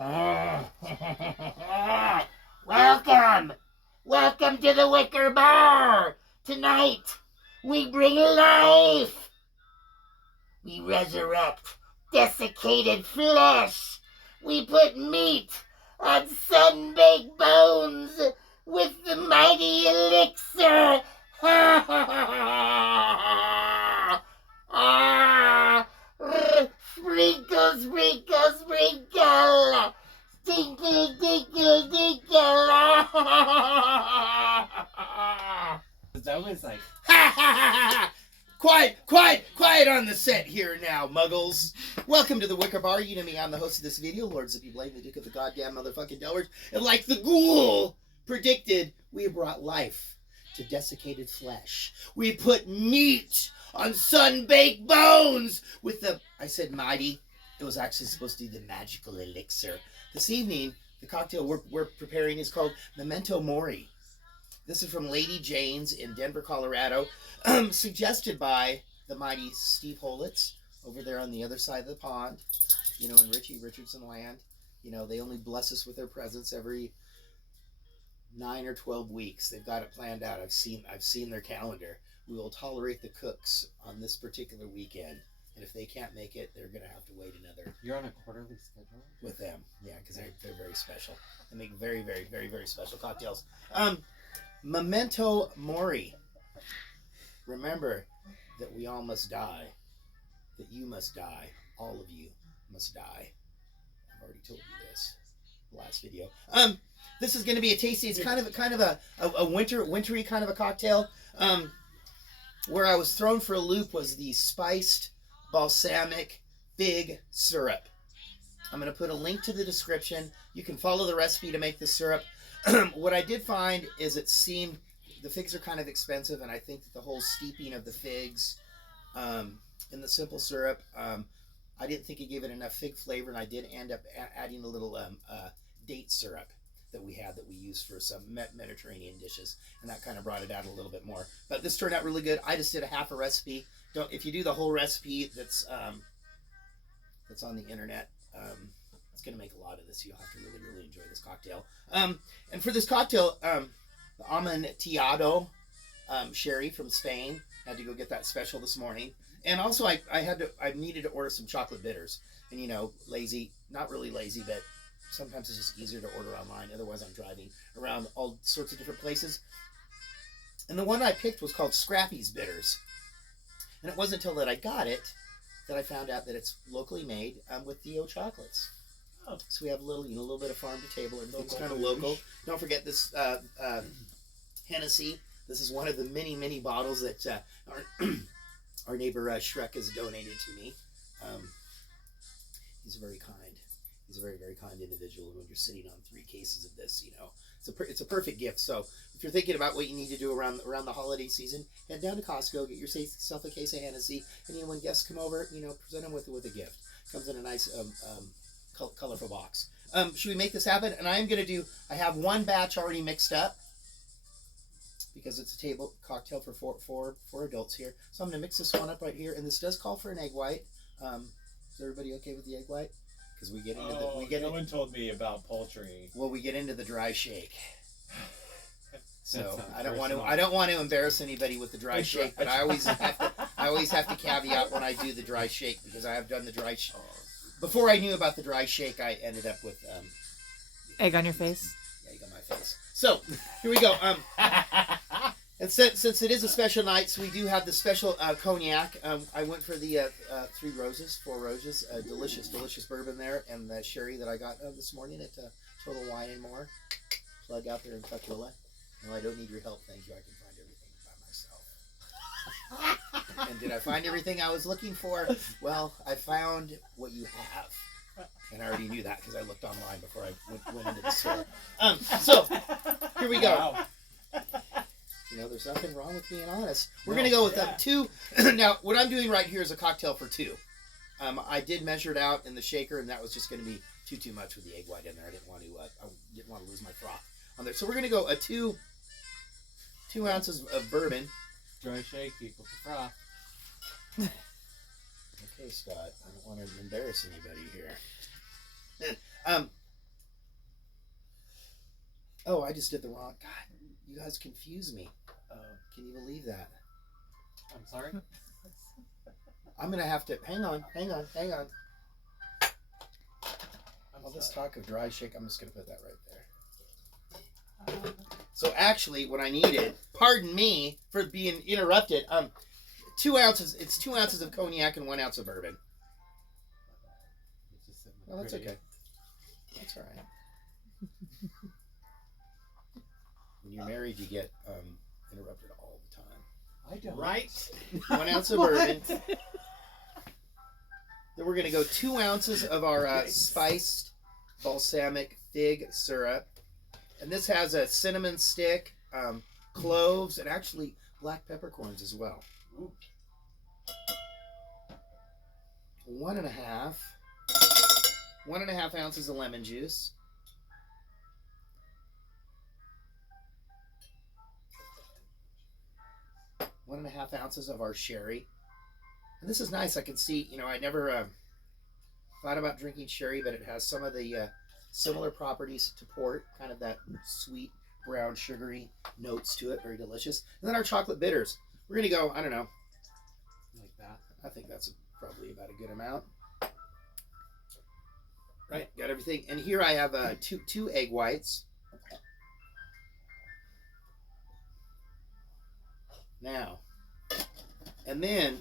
Welcome! Welcome to the Wicker Bar! Tonight, we bring life! We resurrect desiccated flesh! We put meat on sun-baked bones with the mighty elixir! Sprinkle, sprinkle, sprinkle! Tinkle, tinkle, tinkle! That was like... Quiet on the set here now, muggles. Welcome to the Wicker Bar. You know me, I'm the host of this video, Lord Zippy Blame, the Duke of the goddamn motherfucking Delaware. And like the ghoul predicted, we have brought life to desiccated flesh. We put meat on sun-baked bones with the, I said mighty, it was actually supposed to be the magical elixir. This evening, the cocktail we're preparing is called Memento Mori. This is from Lady Jane's in Denver, Colorado, suggested by the mighty Steve Holitz over there on the other side of the pond, you know, in Richie Richardson land. You know, they only bless us with their presence every 9 or 12 weeks. They've got it planned out. I've seen their calendar. We will tolerate the cooks on this particular weekend. And if they can't make it, they're going to have to wait another... You're on a quarterly schedule? With them, yeah, because they're very special. They make very, very, very, very special cocktails. Memento Mori. Remember that we all must die. That you must die. All of you must die. I've already told you this last video. This is going to be a tasty. It's kind of a wintry kind of a cocktail. Where I was thrown for a loop was the spiced balsamic fig syrup. I'm going to put a link to the description. You can follow the recipe to make the syrup. What I did find is it seemed the figs are kind of expensive, and I think that the whole steeping of the figs in the simple syrup, I didn't think it gave it enough fig flavor, and I did end up adding a little date syrup that we use for some Mediterranean dishes, and that kind of brought it out a little bit more. But this turned out really good. I just did a half a recipe. If you do the whole recipe that's on the internet, it's going to make a lot of this. You'll have to really, really enjoy this cocktail. And for this cocktail, the Amontillado sherry from Spain. Had to go get that special this morning. And also I needed to order some chocolate bitters. And you know, not really lazy, but sometimes it's just easier to order online. Otherwise I'm driving around all sorts of different places. And the one I picked was called Scrappy's Bitters. And it wasn't until that I got it that I found out that it's locally made with Theo chocolates. Oh. So we have a little bit of farm to table. Everything's kind of local. Don't forget this Hennessy. This is one of the many, many bottles that our neighbor Shrek has donated to me. He's very kind. He's a very, very kind individual. And when you're sitting on 3 cases of this, you know, it's a perfect gift. So if you're thinking about what you need to do around the holiday season, head down to Costco, get yourself a case of Hennessy, and when guests come over, you know, present them with a gift. Comes in a nice colorful box. Should we make this happen? And I have one batch already mixed up because it's a table cocktail for four adults here. So I'm going to mix this one up right here, and this does call for an egg white. Is everybody okay with the egg white? Because we get into no one told me about poultry. Well, we get into the dry shake. So I don't want to embarrass anybody with the dry shake, but I always have to caveat when I do the dry shake, because I have done the dry shake. Before I knew about the dry shake, I ended up with egg on your face. Egg on my face. So here we go. And since it is a special night, so we do have the special cognac. I went for the 4 roses, delicious bourbon there, and the sherry that I got this morning at Total Wine and More. Plug out there in Tukwila. No, I don't need your help, thank you. I can find everything by myself. And did I find everything I was looking for? Well, I found what you have. And I already knew that because I looked online before I went into the store. So, here we go. Wow. You know, there's nothing wrong with being honest. We're going to go with 2. Now, what I'm doing right here is a cocktail for 2. I did measure it out in the shaker, and that was just going to be too much with the egg white in there. I didn't want to lose my froth on there. So we're going to go 2 ounces of bourbon. Dry shake equals to froth. Okay, Scott. I don't want to embarrass anybody here. I just did the wrong. God, you guys confuse me. Can you believe that? I'm sorry? I'm gonna have to hang on. All this talk of dry shake, I'm just gonna put that right there. So actually, what I needed, pardon me for being interrupted. 2 ounces. It's 2 ounces of cognac and 1 ounce of bourbon. It's just sitting Well, that's pretty. okay. That's all right. When you're married, you get interrupted all the time. I don't. Right? 1 ounce of bourbon. Then we're going to go 2 ounces of our spiced balsamic fig syrup. And this has a cinnamon stick, cloves, and actually black peppercorns as well. Ooh. 1.5 ounces of lemon juice. 1.5 ounces of our sherry. And this is nice. I can see, I never thought about drinking sherry, but it has some of the similar properties to port, kind of that sweet, brown, sugary notes to it. Very delicious. And then our chocolate bitters. We're going to go, I don't know. Like that. I think that's probably about a good amount. Right, got everything. And here I have two egg whites. Now, and then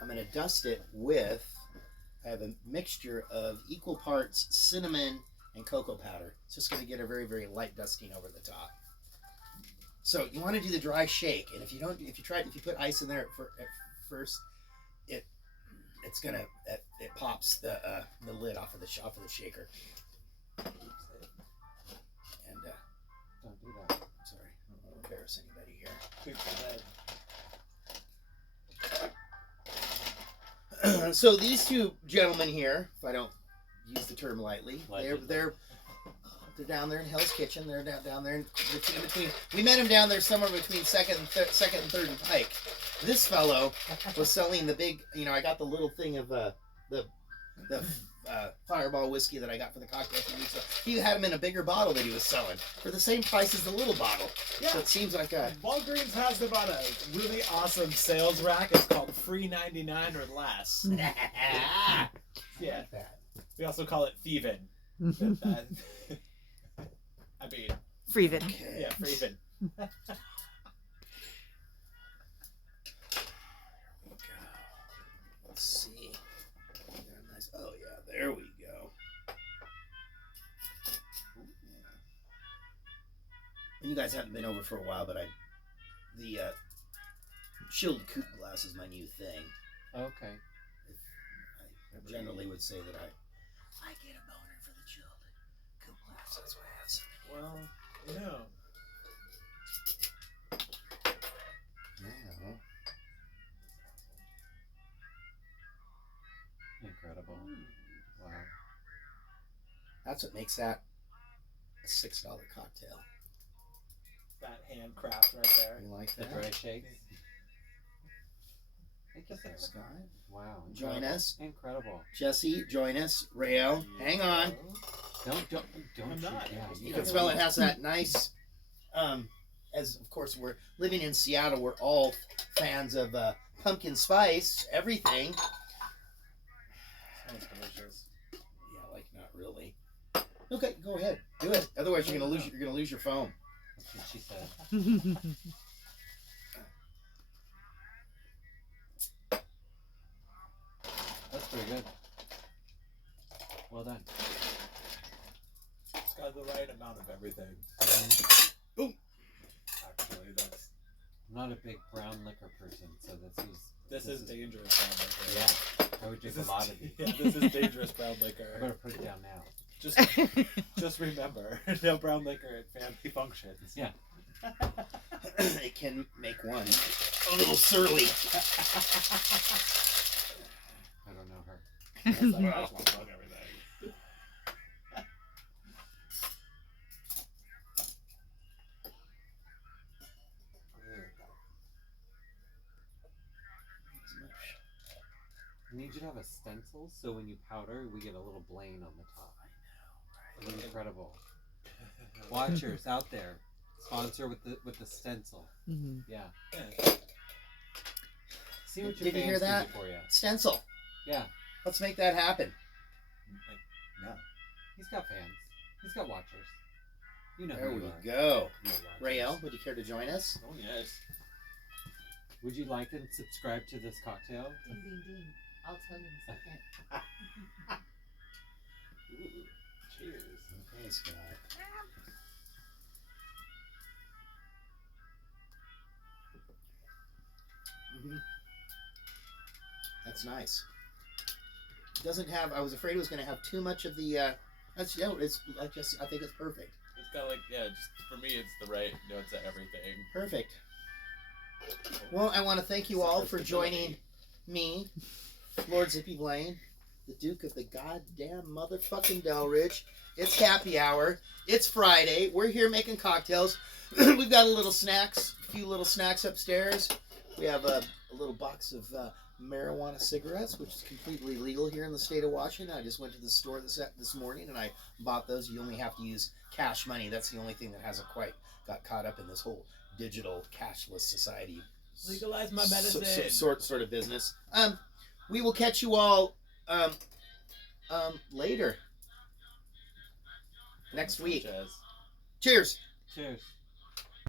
I'm going to dust it with, I have a mixture of equal parts cinnamon and cocoa powder. It's just going to get a very, very light dusting over the top. So you want to do the dry shake, and if you put ice in there at first, it's gonna it pops the lid off of the shaker. And Don't do that. sorry, I don't want to embarrass anybody here. Good for that. So these two gentlemen here, if I don't use the term lightly, they're down there in Hell's Kitchen. They're down there in between. We met them down there somewhere between second and third and Pike. This fellow was selling the big. I got the little thing of the Fireball whiskey that I got for the cocktail. So he had them in a bigger bottle that he was selling for the same price as the little bottle. Yeah. So it seems like a. Walgreens has them on a really awesome sales rack. It's called free 99 or less. Yeah. We also call it thieving. I mean, Freevin. Okay. yeah, freeving. Let's see. Nice. Oh yeah, there we go. And you guys haven't been over for a while, but the chilled coupe glass is my new thing. Okay. I generally would say that I get a boner for the chilled coupe glass. That's why I have some. Well, no. Now, Incredible. Wow. that's what makes that a $6 cocktail. That handcraft right there. You like The that? dry shakes. Thank you, sir. Scott, Wow. join incredible. us. Incredible. Jesse, join us. Rayo, hang on. Don't I'm shoot. not. Yeah, You can smell it has that nice. As of course we're living in Seattle, we're all fans of pumpkin spice everything. Smells delicious. Yeah, like not really. Okay, go ahead, do it. Otherwise, you're gonna lose your phone. That's what she said. That's pretty good. Well done. It's got the right amount of everything. Mhm. Actually, I'm not a big brown liquor person, so this is dangerous brown liquor. Yeah, I would drink This a lot of it. yeah, this is dangerous brown I liquor. better put it down now. Just remember, no brown liquor at family functions. Yeah. It can make one a little surly. I don't know her. That's like, I just want to plug everything. I need you to have a stencil so when you powder, we get a little bling on the top. It's incredible. Watchers out there, sponsor with the stencil. Mm-hmm. Yeah. Yeah. See what your Did you hear fans can that? do for you. Stencil. Yeah. Let's make that happen. No. He's got fans. He's got watchers. You know There who we you are. go. You know watchers. Rael, would you care to join us? Oh yes. Would you like to subscribe to this cocktail? Ding, ding, ding. I'll tell you in a second. Ooh, cheers. Okay, Scott. That's nice. Doesn't have. I was afraid it was going to have too much of the. That's it's. I think it's perfect. It's got like just for me, it's the right notes at everything. Perfect. Well, I want to thank you all for joining me, Lord Zippy Blaine, the Duke of the goddamn motherfucking Delridge. It's happy hour. It's Friday. We're here making cocktails. We've got a few little snacks upstairs. We have a little box of marijuana cigarettes, which is completely legal here in the state of Washington. I just went to the store this morning and I bought those. You only have to use cash money. That's the only thing that hasn't quite got caught up in this whole digital cashless society. Legalize my medicine. Sort of business. We will catch you all later next week. Jazz. Cheers. Cheers.